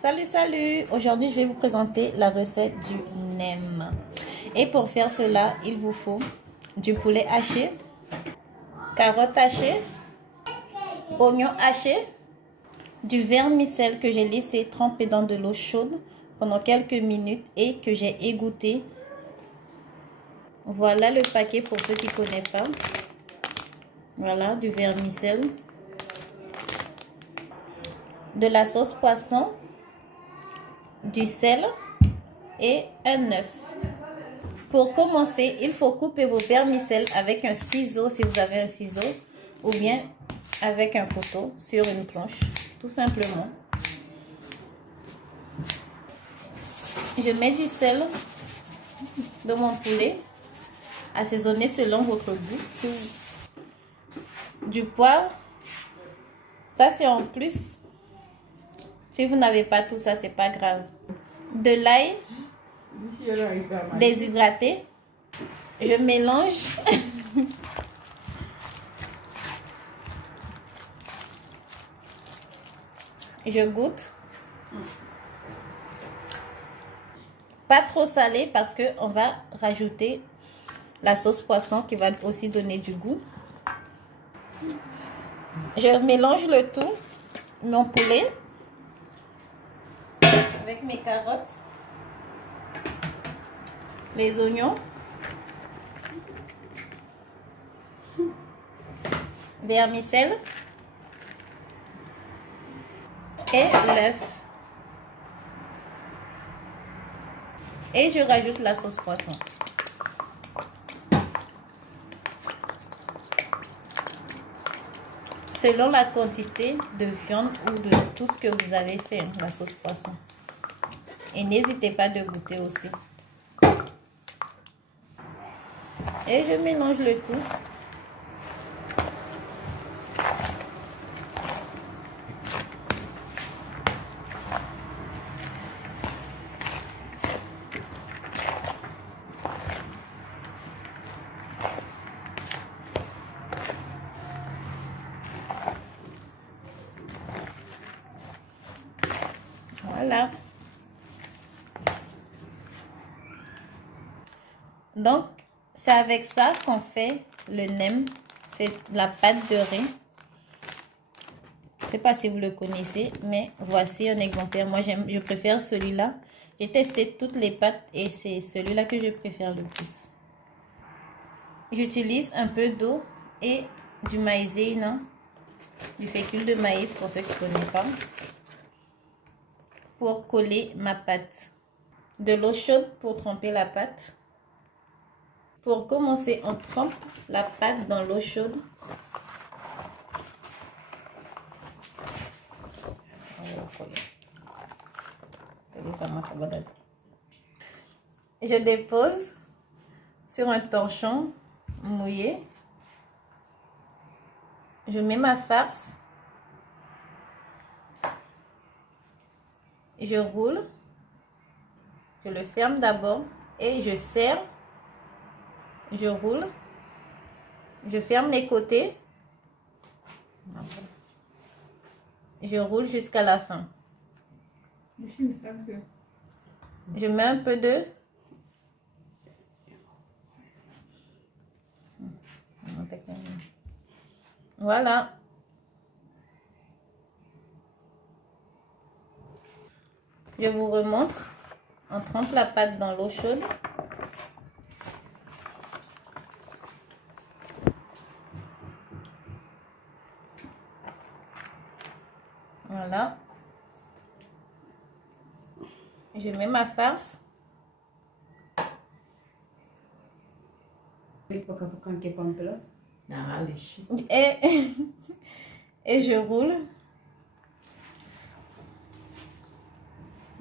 Salut! Aujourd'hui, je vais vous présenter la recette du nem. Et pour faire cela, il vous faut du poulet haché, carottes hachées, oignons hachés, du vermicelle que j'ai laissé tremper dans de l'eau chaude pendant quelques minutes et que j'ai égoutté. Voilà le paquet pour ceux qui ne connaissent pas. Voilà, du vermicelle, de la sauce poisson, du sel et un œuf. Pour commencer, il faut couper vos vermicelles avec un ciseau si vous avez un ciseau ou bien avec un couteau sur une planche, tout simplement. Je mets du sel dans mon poulet, assaisonné selon votre goût. Du poivre, ça c'est en plus. Si vous n'avez pas tout ça, c'est pas grave. De l'ail déshydraté. Je mélange. Je goûte. Pas trop salé parce que on va rajouter la sauce poisson qui va aussi donner du goût. Je mélange le tout, mon poulet, avec mes carottes, les oignons, vermicelle et l'œuf. Et je rajoute la sauce poisson. Selon la quantité de viande ou de tout ce que vous avez fait, la sauce poisson. Et n'hésitez pas de goûter aussi. Et je mélange le tout. Voilà. Donc, c'est avec ça qu'on fait le nem. C'est la pâte de riz. Je ne sais pas si vous le connaissez, mais voici un exemplaire. Moi, je préfère celui-là. J'ai testé toutes les pâtes et c'est celui-là que je préfère le plus. J'utilise un peu d'eau et du maïzena, du fécule de maïs pour ceux qui ne connaissent pas, pour coller ma pâte. De l'eau chaude pour tremper la pâte. Pour commencer, on trempe la pâte dans l'eau chaude. Je dépose sur un torchon mouillé. Je mets ma farce. Je roule. Je le ferme d'abord et je serre. Je roule. Je ferme les côtés. Je roule jusqu'à la fin. Je mets un peu de... Voilà. Je vous remontre. On trempe la pâte dans l'eau chaude. Voilà. Je mets ma farce. Et je roule.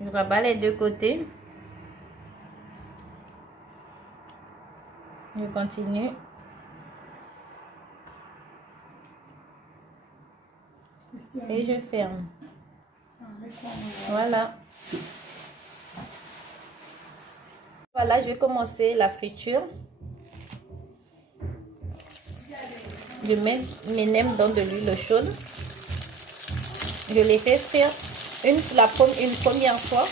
Je rabats les deux côtés. Je continue. Et je ferme. Voilà. Voilà, je vais commencer la friture. Je mets mes nems dans de l'huile chaude. Je les fais frire une première fois.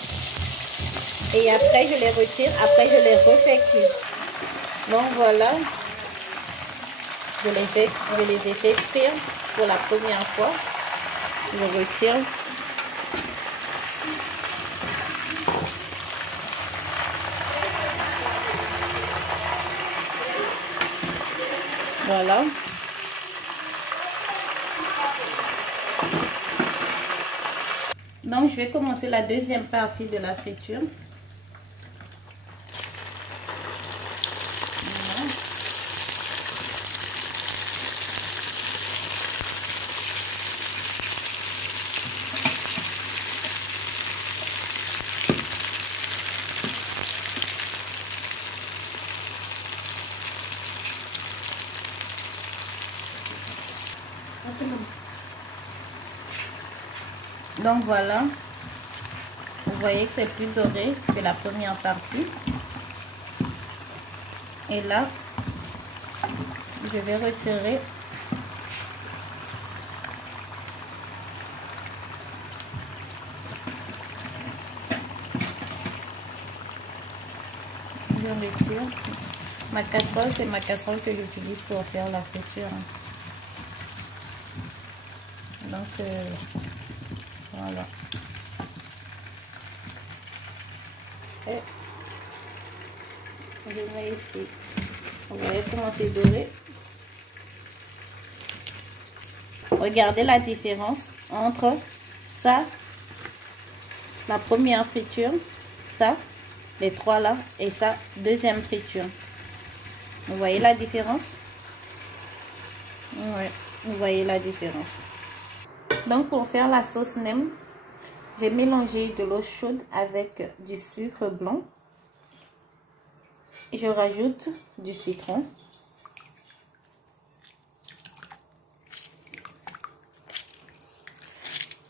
Et après, je les retire. Après, je les refais cuire. Donc, voilà. Je les ai fait cuire pour la première fois. Je retire. Voilà. Donc, je vais commencer la deuxième partie de la friture. Donc voilà, vous voyez que c'est plus doré que la première partie. Et là, je vais retirer. Je retire. Ma casserole, c'est ma casserole que j'utilise pour faire la friture. Donc, voilà. Et je mets ici. Vous voyez comment c'est doré. Regardez la différence entre ça, ma première friture, ça, les trois là, et ça, deuxième friture. Vous voyez la différence? Ouais, vous voyez la différence. Donc pour faire la sauce nem, j'ai mélangé de l'eau chaude avec du sucre blanc. Je rajoute du citron.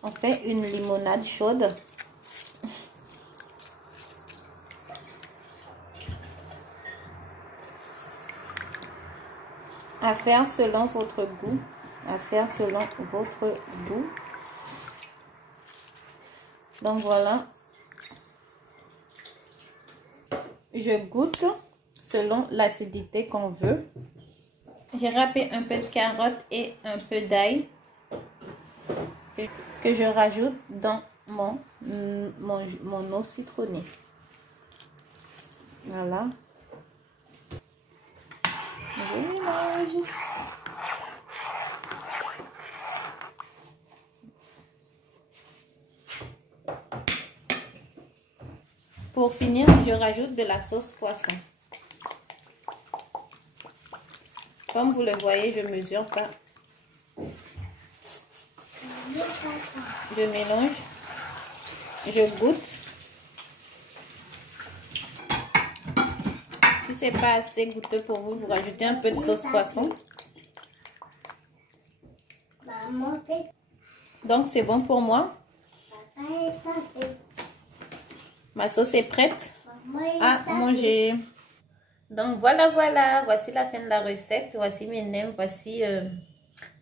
On fait une limonade chaude. À faire selon votre goût. À faire selon votre goût. Donc voilà. Je goûte selon l'acidité qu'on veut. J'ai râpé un peu de carotte et un peu d'ail que je rajoute dans mon eau citronnée. Voilà. Je mélange. Pour finir, je rajoute de la sauce poisson. Comme vous le voyez, je ne mesure pas. Je mélange. Je goûte. Si c'est pas assez goûteux pour vous, vous rajoutez un peu de sauce poisson. Donc c'est bon pour moi. Ma sauce est prête à manger. Donc voilà, voici la fin de la recette. Voici mes nems, voici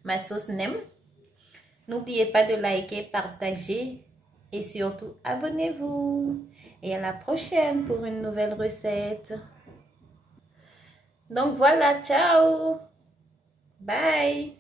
ma sauce nem. N'oubliez pas de liker, partager et surtout abonnez-vous. Et à la prochaine pour une nouvelle recette. Donc voilà, ciao, bye.